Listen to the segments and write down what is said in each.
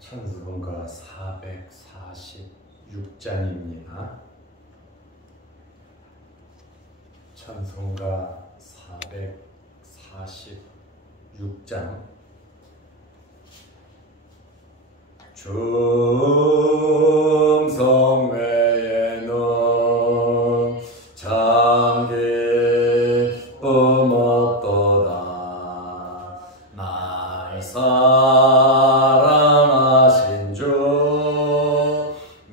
천수본가 446장입니다. 천수본가 446장 중성 외에는 참 기쁨 없도다. 날 사랑하신 주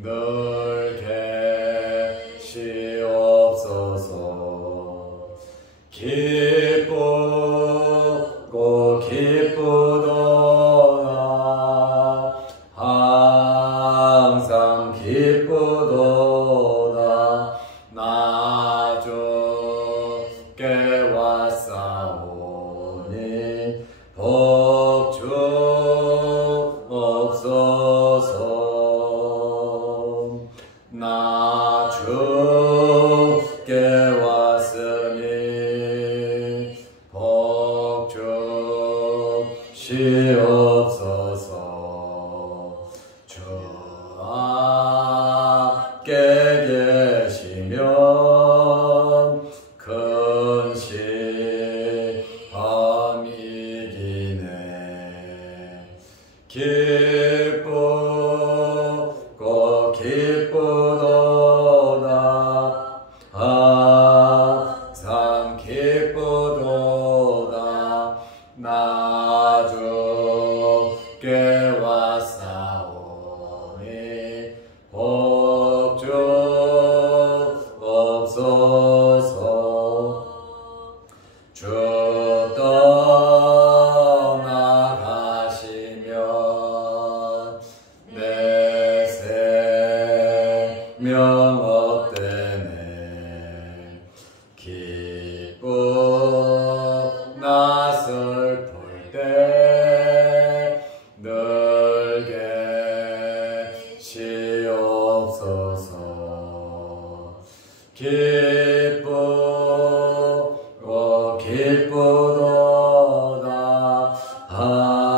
늘 계시옵소서. 기쁘고 기쁘도다. 항상 기쁘도다. 나 주께 왔사오니 복주옵소서. 나 주께 왔으니 복주시옵소서. 주 앞에 계시면 근시함이기네. 기쁘고 기쁘도다. 항상 기쁘도다. 나 주께 왔사오니 복주옵소서. 주 떠나가시면 내 생명 헛되네. 기쁨 나 슬플 때 늘 계시옵소서. 기쁘고 기쁘도다.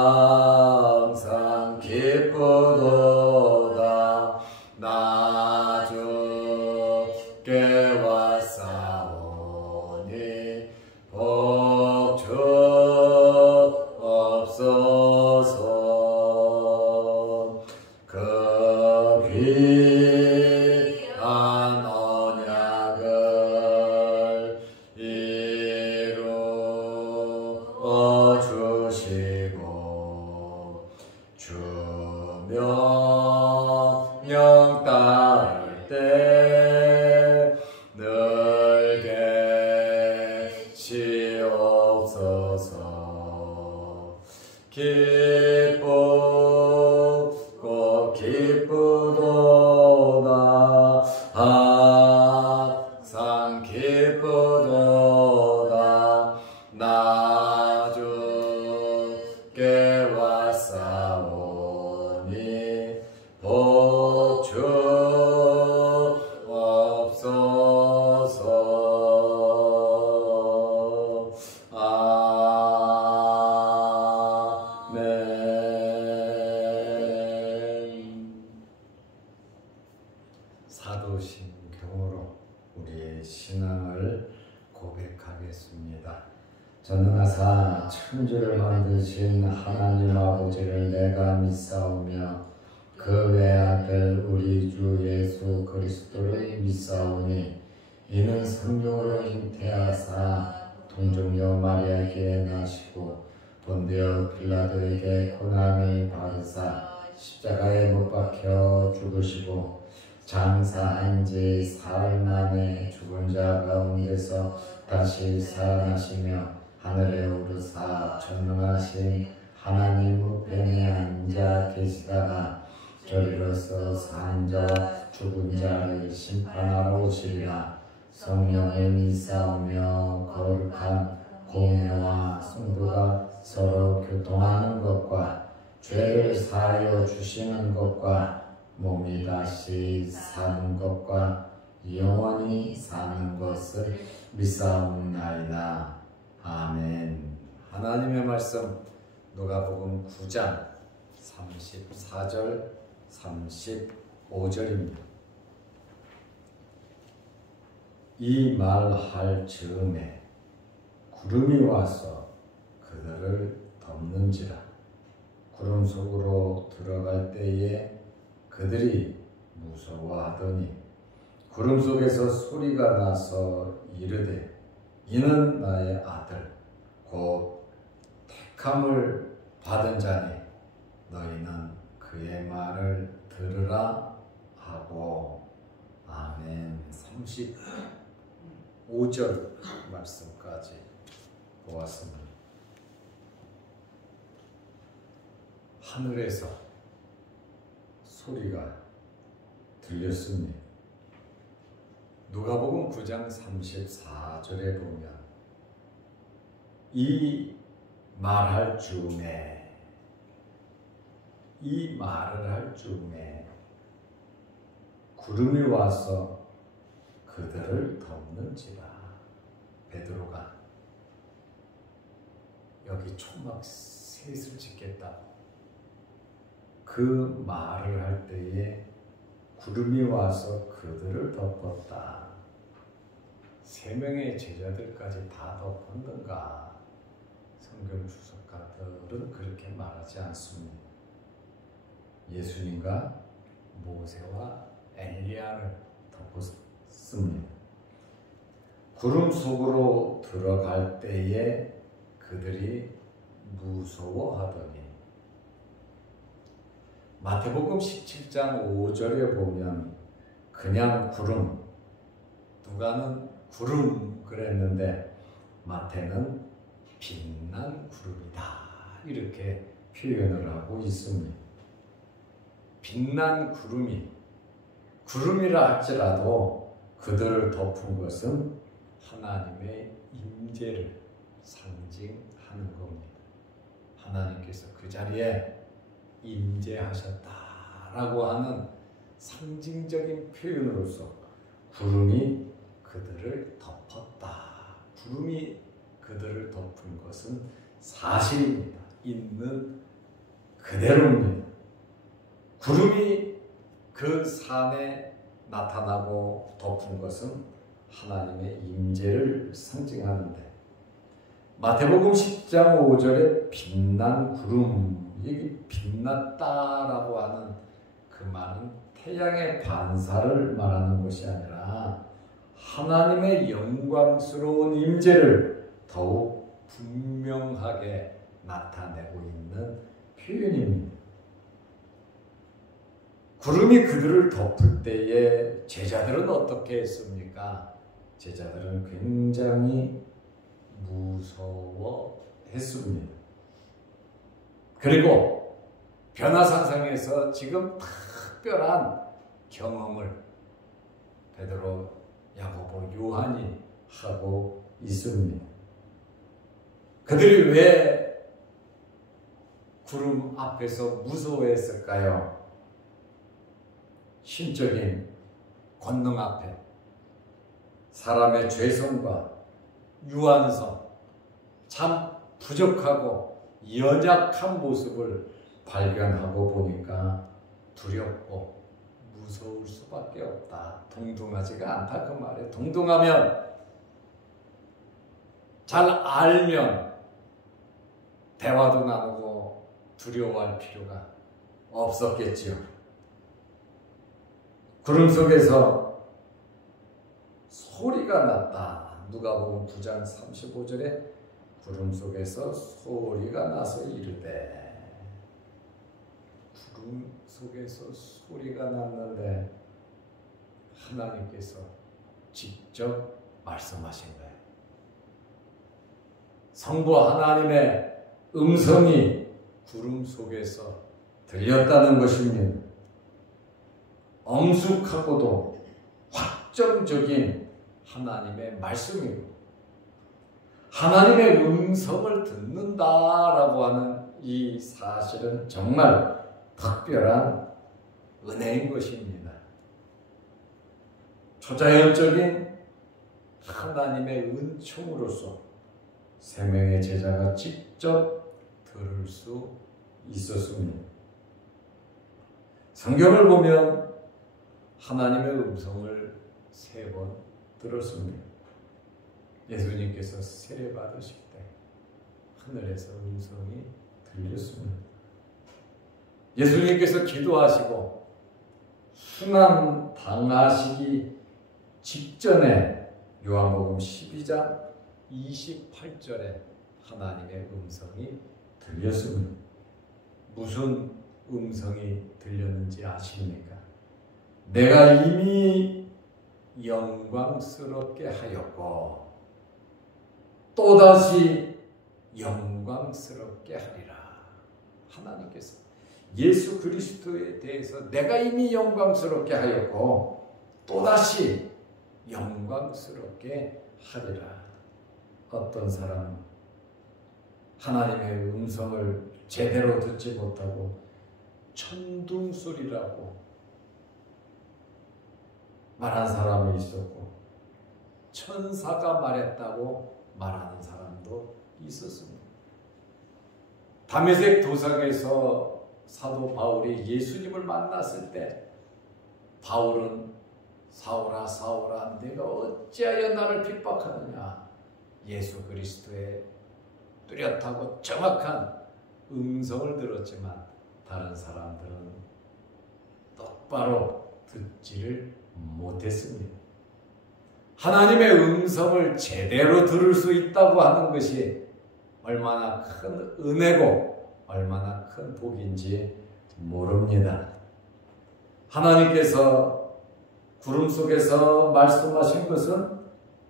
항상 기쁘도다. 나 주께 왔사오니 복주옵소서. 그 귀한 언약을 이루어 주시고 주 명령 따를 때 늘 계시옵소서. 기쁘고 기쁘도다. 항상 기쁘도다. 나 주께 왔사오니 복주옵소서. 아멘. 사도신경으로 우리의 신앙을 고백하겠습니다. 전능하사 천지를 만드신 하나님 아버지를 내가 믿사오며 그 외아들 우리 주 예수 그리스도를 믿사오니 이는 성령으로 잉태하사 동정녀 마리아에게 나시고 본디오 빌라도에게 고난을 받으사 십자가에 못 박혀 죽으시고 장사한 지 사흘 만에 죽은 자 가운데서 다시 살아나시며 하늘에 오르사 전능하신 하나님 우편에 앉아 계시다가 저리로서 산 자와 죽은 자를 심판하러 오시리라. 성령을 믿사오며 거룩한 공회와 성도가 서로 교통하는 것과 죄를 사하여 주시는 것과 몸이 다시 사는 것과 영원히 사는 것을 믿사옵나이다. 아멘. 하나님의 말씀 누가복음 9장 34절, 35절입니다. 이 말할 즈음에 구름이 와서 그들을 덮는지라. 구름 속으로 들어갈 때에 그들이 무서워하더니 구름 속에서 소리가 나서 이르되 이는 나의 아들 곧 택함을 받은 자니 너희는 그의 말을 들으라 하고. 아멘. 35절 말씀까지 보았습니다. 하늘에서 소리가 들렸습니다. 누가복음 9장 34절에 보면 이 말을 할 즈음에 구름이 와서 그들을 덮는지라. 베드로가 여기 초막 셋을 짓겠다고 그 말을 할 때에 구름이 와서 그들을 덮었다. 3명의 제자들까지 다 덮었는가? 성경 주석가들은 그렇게 말하지 않습니다. 예수님과 모세와 엘리야를 덮었습니다. 구름 속으로 들어갈 때에 그들이 무서워하더니. 마태복음 17장 5절에 보면 그냥 구름, 누가는 구름 그랬는데 마태는 빛난 구름이다 이렇게 표현을 하고 있습니다. 빛난 구름이라 할지라도 그들을 덮은 것은 하나님의 임재를 상징하는 겁니다. 하나님께서 그 자리에 임재하셨다라고 하는 상징적인 표현으로서 구름이 그들을 덮었다. 구름이 그들을 덮은 것은 사실입니다. 있는 그대로입니다. 구름이 그 산에 나타나고 덮은 것은 하나님의 임재를 상징하는데 마태복음 10장 5절에 빛난 구름, 여기 빛났다라고 하는 그 말은 태양의 반사를 말하는 것이 아니라 하나님의 영광스러운 임재를 더욱 분명하게 나타내고 있는 표현입니다. 구름이 그들을 덮을 때에 제자들은 어떻게 했습니까? 제자들은 굉장히 무서워했습니다. 그리고 변화산상에서 지금 특별한 경험을 베드로, 야고보, 요한이 하고 있습니다. 그들이 왜 구름 앞에서 무서워했을까요? 신적인 권능 앞에 사람의 죄성과 유한성, 참 부족하고 연약한 모습을 발견하고 보니까 두렵고 무서울 수밖에 없다. 동등하지가 않다 그 말이에요. 동등하면, 잘 알면 대화도 나누고 두려워할 필요가 없었겠지요. 구름 속에서 소리가 났다. 누가복음 9장 35절에 구름 속에서 소리가 나서 이르되. 구름 속에서 소리가 났는데 하나님께서 직접 말씀하신 거예요. 성부 하나님의 음성이 구름 속에서 들렸다는 것입니다. 엄숙하고도 확정적인 하나님의 말씀이고 하나님의 음성을 듣는다라고 하는 이 사실은 정말 특별한 은혜인 것입니다. 초자연적인 하나님의 은총으로서 3명의 제자가 직접 들을 수 있었습니다. 성경을 보면 하나님의 음성을 3번 들었습니다. 예수님께서 세례 받으실 때 하늘에서 음성이 들렸습니다. 예수님께서 기도하시고 순환 당하시기 직전에 요한복음 12장 28절에 하나님의 음성이 들렸습니다. 무슨 음성이 들렸는지 아십니까? 내가 이미 영광스럽게 하였고 또다시 영광스럽게 하리라. 하나님께서 예수 그리스도에 대해서 내가 이미 영광스럽게 하였고 또다시 영광스럽게 하리라. 어떤 사람은 하나님의 음성을 제대로 듣지 못하고 천둥소리라고 말한 사람이 있었고 천사가 말했다고 말하는 사람도 있었습니다. 다메섹 도상에서 사도 바울이 예수님을 만났을 때 바울은 사울아 사울아 내가 어찌하여 나를 핍박하느냐. 예수 그리스도의 뚜렷하고 정확한 음성을 들었지만 다른 사람들은 똑바로 듣지를 못했습니다. 하나님의 음성을 제대로 들을 수 있다고 하는 것이 얼마나 큰 은혜고 얼마나 큰 복인지 모릅니다. 하나님께서 구름 속에서 말씀하신 것은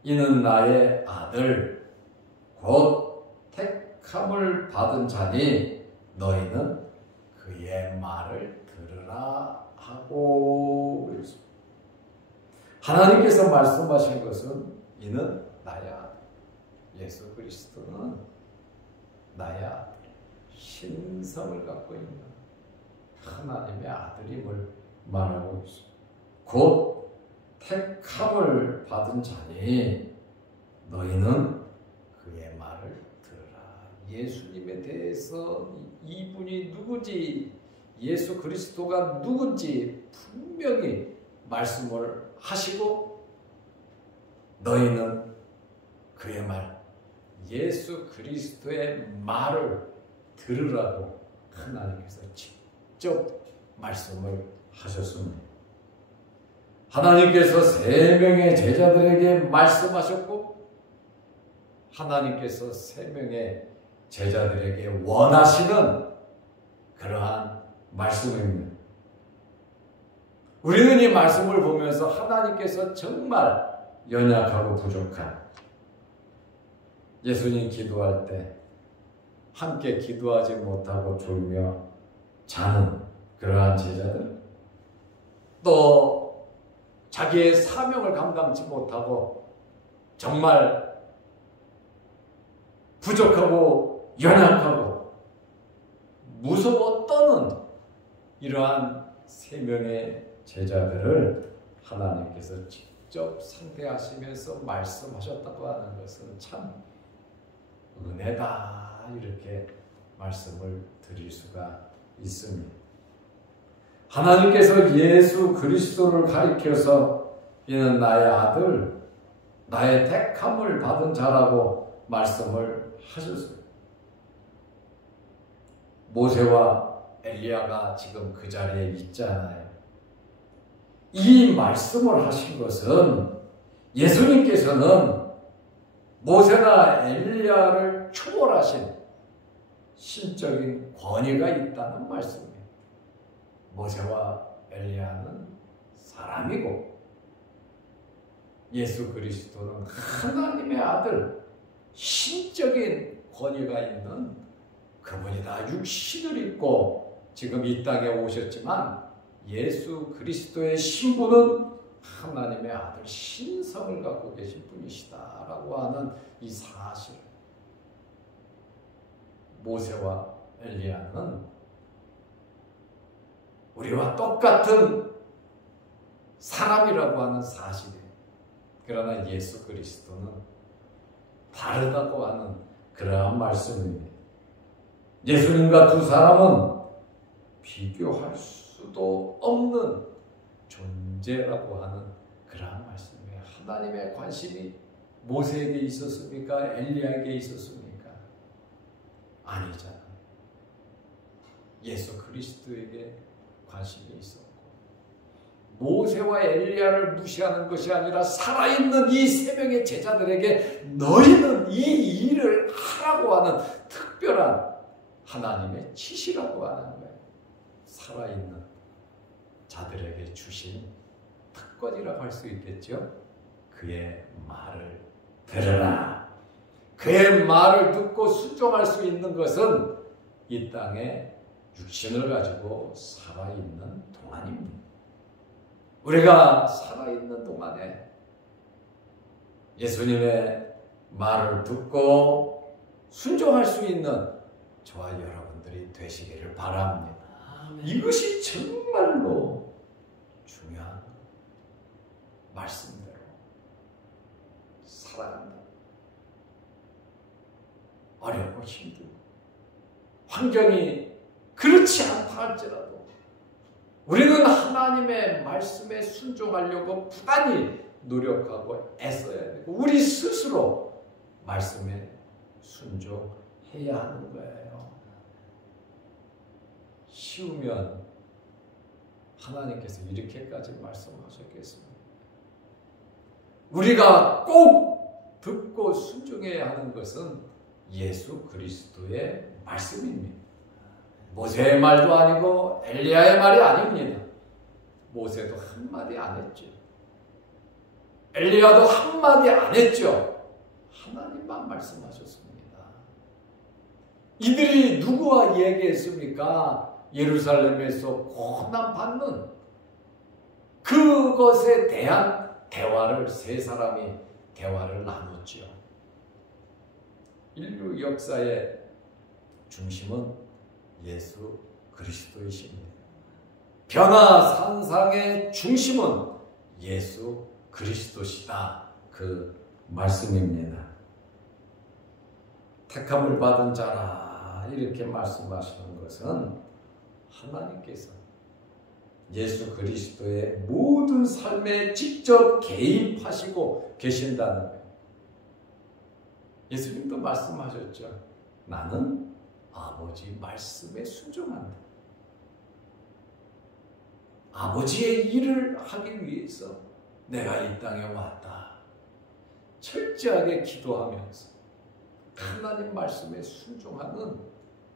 이는 나의 아들 곧 택함을 받은 자니 너희는 그의 말을 들으라 하고 그랬습니다. 하나님께서 말씀하신 것은 이는 나의 아들 예수 그리스도는 나의 아들 신성을 갖고 있는 하나님의 아들임을 말하고 있습니다. 곧 택함을 받은 자니 너희는 그의 말을 들으라. 예수님에 대해서 이분이 누구지 예수 그리스도가 누군지 분명히 말씀을 하시고 너희는 그의 말 예수 그리스도의 말을 들으라고 하나님께서 직접 말씀을 하셨습니다. 하나님께서 3명의 제자들에게 말씀하셨고 하나님께서 3명의 제자들에게 원하시는 그러한 말씀입니다. 우리는 이 말씀을 보면서 하나님께서 정말 연약하고 부족한 예수님 기도할 때 함께 기도하지 못하고 졸며 자는 그러한 제자들 또 자기의 사명을 감당치 못하고 정말 부족하고 연약하고 무서워 떠는 이러한 3명의 제자들을 하나님께서 직접 상대하시면서 말씀하셨다고 하는 것은 참 은혜다 이렇게 말씀을 드릴 수가 있습니다. 하나님께서 예수 그리스도를 가리켜서 이는 나의 아들 나의 택함을 받은 자라고 말씀을 하셨어요. 모세와 엘리야가 지금 그 자리에 있잖아요. 이 말씀을 하신 것은 예수님께서는 모세나 엘리야를 초월하신 신적인 권위가 있다는 말씀이에요. 모세와 엘리야는 사람이고 예수 그리스도는 하나님의 아들 신적인 권위가 있는 그분이다. 육신을 입고 지금 이 땅에 오셨지만 예수 그리스도의 신분은 하나님의 아들 신성을 갖고 계신 분이시다라고 하는 이 사실. 모세와 엘리야는 우리와 똑같은 사람이라고 하는 사실이에요. 그러나 예수 그리스도는 다르다고 하는 그러한 말씀입니다. 예수님과 두 사람은 비교할 수 수도 없는 존재라고 하는 그러한 말씀이에요. 하나님의 관심이 모세에게 있었습니까? 엘리야에게 있었습니까? 아니잖아요. 예수 그리스도에게 관심이 있었고, 모세와 엘리야를 무시하는 것이 아니라 살아있는 이 세 명의 제자들에게 너희는 이 일을 하라고 하는 특별한 하나님의 지시라고 하는 거예요. 살아있는 자들에게 주신 특권이라고 할 수 있겠죠. 그의 말을 들으라. 그의 말을 듣고 순종할 수 있는 것은 이 땅에 육신을 가지고 살아있는 동안입니다. 우리가 살아있는 동안에 예수님의 말을 듣고 순종할 수 있는 저와 여러분들이 되시기를 바랍니다. 이것이 정말로 중요한 말씀대로 살아간다. 어렵고 힘들고 환경이 그렇지 않다 할지라도 우리는 하나님의 말씀에 순종하려고 부단히 노력하고 애써야 되고 우리 스스로 말씀에 순종해야 하는 거예요. 쉬우면 하나님께서 이렇게까지 말씀하셨겠습니다. 우리가 꼭 듣고 순종해야 하는 것은 예수 그리스도의 말씀입니다. 모세의 말도 아니고 엘리야의 말이 아닙니다. 모세도 한마디 안 했죠. 엘리야도 한마디 안 했죠. 하나님만 말씀하셨습니다. 이들이 누구와 얘기했습니까? 예루살렘에서 고난받는 그것에 대한 대화를 세 사람이 대화를 나눴죠. 인류 역사의 중심은 예수 그리스도이십니다. 변화산상의 중심은 예수 그리스도시다. 그 말씀입니다. 택함을 받은 자라 이렇게 말씀하시는 것은 하나님께서 예수 그리스도의 모든 삶에 직접 개입하시고 계신다는 거예요. 예수님도 말씀하셨죠. 나는 아버지 말씀에 순종한다. 아버지의 일을 하기 위해서 내가 이 땅에 왔다. 철저하게 기도하면서 하나님 말씀에 순종하는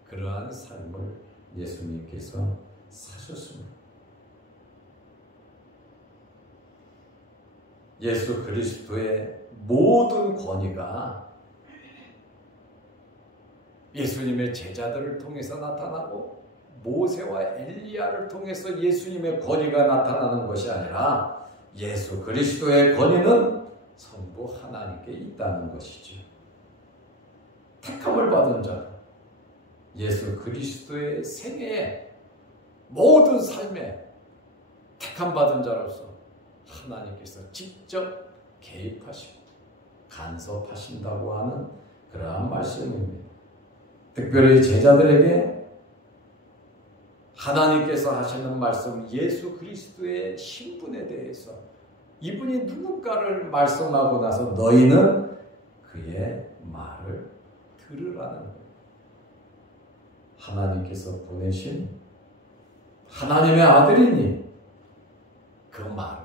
그러한 삶을 예수님께서 사셨습니다. 예수 그리스도의 모든 권위가 예수님의 제자들을 통해서 나타나고 모세와 엘리야를 통해서 예수님의 권위가 나타나는 것이 아니라 예수 그리스도의 권위는 전부 하나님께 있다는 것이죠. 택함을 받은 자, 예수 그리스도의 생애에 모든 삶에 택함 받은 자로서 하나님께서 직접 개입하시고 간섭하신다고 하는 그러한 말씀입니다. 특별히 제자들에게 하나님께서 하시는 말씀, 예수 그리스도의 신분에 대해서 이분이 누군가를 말씀하고 나서 너희는 그의 말을 들으라는 거예요. 하나님께서 보내신 하나님의 아들이니 그 말을,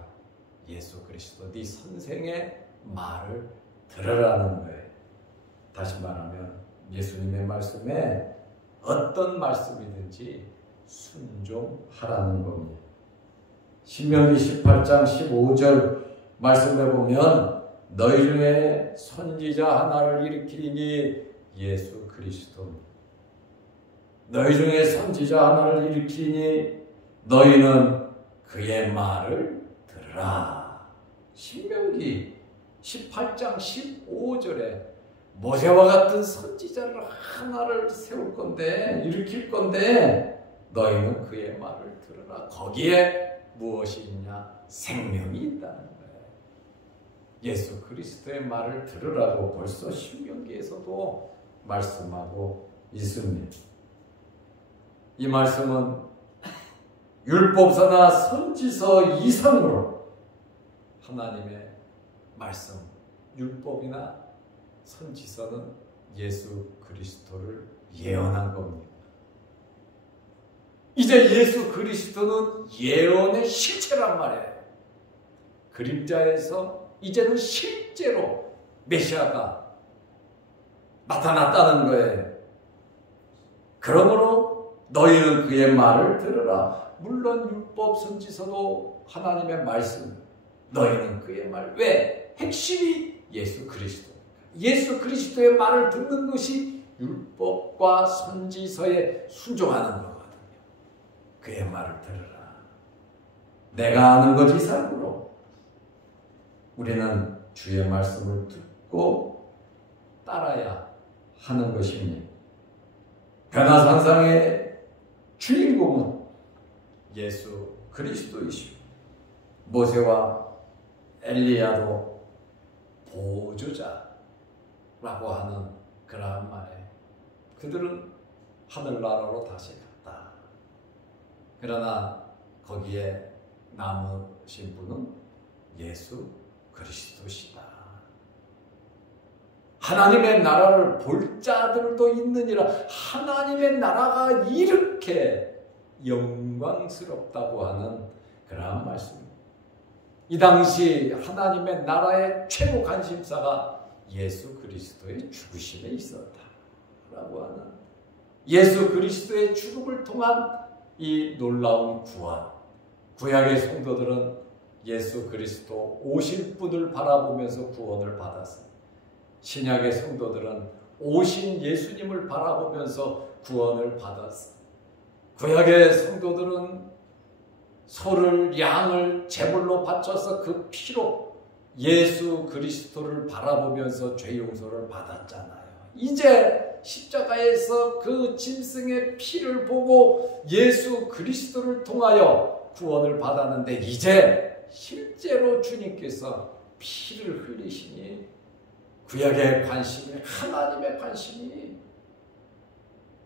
예수 그리스도 네 선생의 말을 들으라는 거예요. 다시 말하면 예수님의 말씀에 어떤 말씀이든지 순종하라는 겁니다. 신명기 18장 15절 말씀해 보면 너희 중에 선지자 하나를 일으키니 예수 그리스도입니다. 너희 중에 선지자 하나를 일으키니 너희는 그의 말을 들으라. 신명기 18장 15절에 모세와 같은 선지자를 하나를 세울 건데, 일으킬 건데 너희는 그의 말을 들으라. 거기에 무엇이 있냐? 생명이 있다는 거예요. 예수 그리스도의 말을 들으라고 벌써 신명기에서도 말씀하고 있습니다. 이 말씀은 율법서나 선지서 이상으로 하나님의 말씀, 율법이나 선지서는 예수 그리스도를 예언한 겁니다. 이제 예수 그리스도는 예언의 실체란 말이에요. 그림자에서 이제는 실제로 메시아가 나타났다는 거예요. 그러므로 너희는 그의 말을 들으라. 물론 율법 선지서도 하나님의 말씀, 너희는 그의 말. 왜? 핵심이 예수 그리스도. 예수 그리스도의 말을 듣는 것이 율법과 선지서에 순종하는 거거든요. 그의 말을 들으라. 내가 아는 것 이상으로 우리는 주의 말씀을 듣고 따라야 하는 것입니다. 변화산상의 주인공은 예수 그리스도이시오. 모세와 엘리야도 보조자라고 하는 그러한 말에 그들은 하늘나라로 다시 갔다. 그러나 거기에 남으신 분은 예수 그리스도시다. 하나님의 나라를 볼 자들도 있느니라. 하나님의 나라가 이렇게 영광스럽다고 하는 그러한 말씀입니다. 이 당시 하나님의 나라의 최고 관심사가 예수 그리스도의 죽으심에 있었다라고 하는, 예수 그리스도의 죽음을 통한 이 놀라운 구원. 구약의 성도들은 예수 그리스도 오실 분을 바라보면서 구원을 받았습니다. 신약의 성도들은 오신 예수님을 바라보면서 구원을 받았습니다. 구약의 성도들은 소를, 양을 제물로 바쳐서 그 피로 예수 그리스도를 바라보면서 죄 용서를 받았잖아요. 이제 십자가에서 그 짐승의 피를 보고 예수 그리스도를 통하여 구원을 받았는데, 이제 실제로 주님께서 피를 흘리시니 구약의 관심이, 하나님의 관심이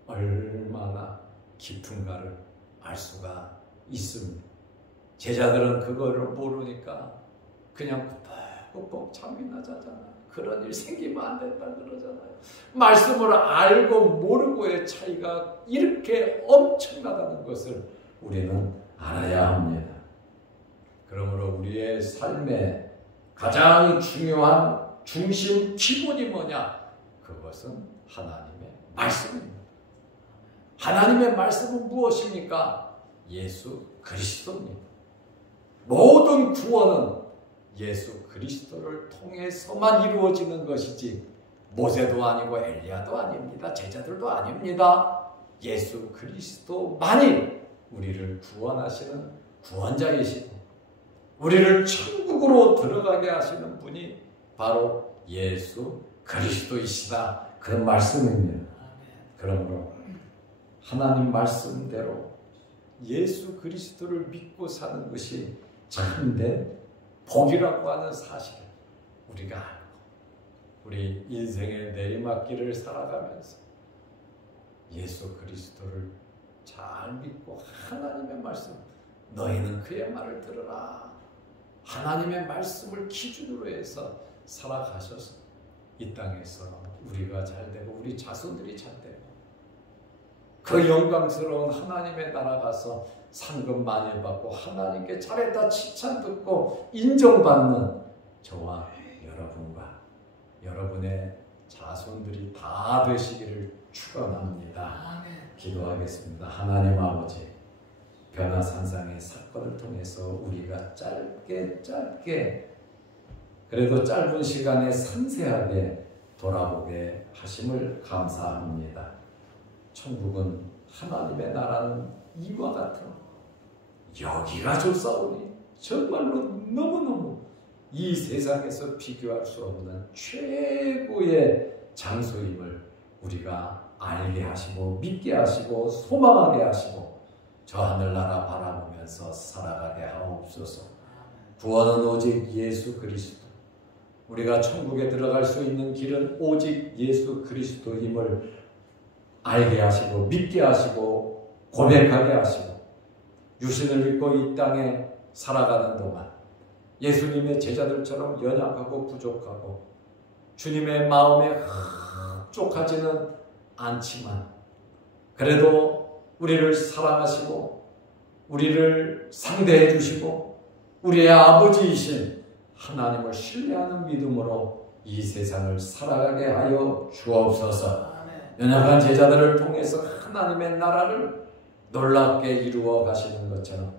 얼마나 깊은가를 알 수가 있습니다. 제자들은 그거를 모르니까 그냥 꾹꾹 잠이 나자잖아요. 그런 일 생기면 안 된다 그러잖아요. 말씀을 알고 모르고의 차이가 이렇게 엄청나다는 것을 우리는 알아야 합니다. 그러므로 우리의 삶의 가장 중요한 중심 기본이 뭐냐? 그것은 하나님의 말씀입니다. 하나님의 말씀은 무엇입니까? 예수 그리스도입니다. 모든 구원은 예수 그리스도를 통해서만 이루어지는 것이지 모세도 아니고 엘리야도 아닙니다. 제자들도 아닙니다. 예수 그리스도만이 우리를 구원하시는 구원자이시고 우리를 천국으로 들어가게 하시는 분이 바로 예수 그리스도이시다. 그 말씀입니다. 그러므로 하나님 말씀대로 예수 그리스도를 믿고 사는 것이 참된 복이라고 하는 사실을 우리가 알고 우리 인생의 내리막길을 살아가면서 예수 그리스도를 잘 믿고 하나님의 말씀, 너희는 그의 말을 들으라. 하나님의 말씀을 기준으로 해서 살아가셔서 이 땅에서 우리가 잘되고 우리 자손들이 잘되고 그 영광스러운 하나님의 나라 가서 상급 많이 받고 하나님께 잘했다 칭찬 듣고 인정받는 저와 여러분과 여러분의 자손들이 다 되시기를 축원합니다. 기도하겠습니다. 하나님 아버지, 변화산상의 사건을 통해서 우리가 짧게 그래도 짧은 시간에 상세하게 돌아보게 하심을 감사합니다. 천국은 하나님의 나라는 이와 같은 여기가 좋사오니 정말로 너무너무 이 세상에서 비교할 수 없는 최고의 장소임을 우리가 알게 하시고 믿게 하시고 소망하게 하시고 저 하늘나라 바라보면서 살아가게 하옵소서. 구원은 오직 예수 그리스도, 우리가 천국에 들어갈 수 있는 길은 오직 예수 그리스도임을 알게 하시고 믿게 하시고 고백하게 하시고 유신을 입고 이 땅에 살아가는 동안 예수님의 제자들처럼 연약하고 부족하고 주님의 마음에 흡족하지는 않지만 그래도 우리를 사랑하시고 우리를 상대해 주시고 우리의 아버지이신 하나님을 신뢰하는 믿음으로 이 세상을 살아가게 하여 주옵소서. 연약한 제자들을 통해서 하나님의 나라를 놀랍게 이루어 가시는 것처럼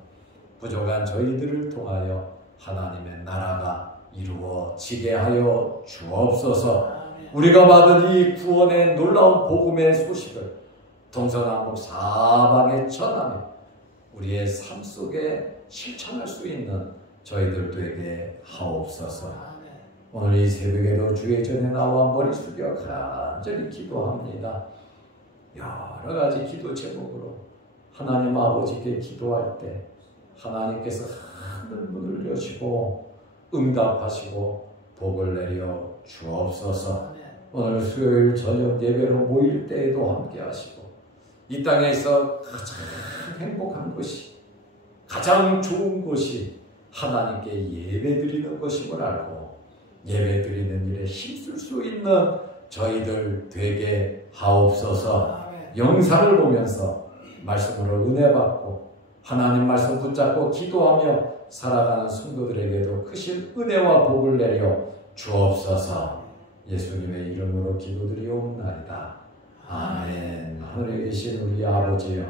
부족한 저희들을 통하여 하나님의 나라가 이루어지게 하여 주옵소서. 우리가 받은 이 구원의 놀라운 복음의 소식을 동서남북 사방에 전하며 우리의 삶 속에 실천할 수 있는 저희들 되게 하옵소서. 오늘 이 새벽에도 주의 전에 나와 머리 숙여 간절히 기도합니다. 여러 가지 기도 제목으로 하나님 아버지께 기도할 때 하나님께서 하늘 문을 여시고 응답하시고 복을 내려 주옵소서. 오늘 수요일 저녁 예배로 모일 때에도 함께 하시고 이 땅에서 가장 행복한 것이 가장 좋은 것이 하나님께 예배드리는 것임을 알고 예배드리는 일에 힘쓸 수 있는 저희들 되게 하옵소서. 영상을 보면서 말씀으로 은혜 받고 하나님 말씀 붙잡고 기도하며 살아가는 성도들에게도 크신 은혜와 복을 내려 주옵소서. 예수님의 이름으로 기도드리옵나이다. 아멘. 하늘에 계신 우리 아버지여,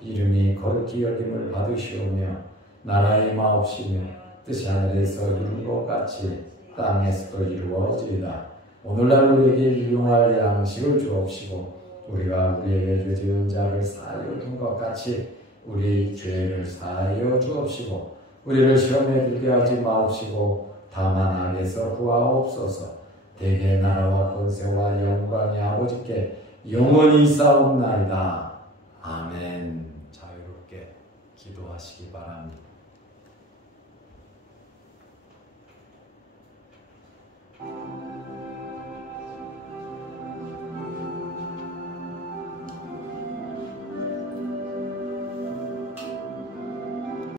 이름이 거룩히 여김을 받으시오며 나라의 마옵시며 뜻이 하늘에서 이룬 것 같이 땅에서도 이루어지이다. 오늘날 우리에게 일용할 양식을 주옵시고 우리가 우리에게 죄지은 자를 사하여 준 것 같이 우리 죄를 사하여 주옵시고 우리를 시험에 들게 하지 마옵시고 다만 악에서 구하옵소서. 대개 나라와 권세와 영광이 아버지께 영원히 싸움나이다. 아멘. 자유롭게 기도하시기 바랍니다.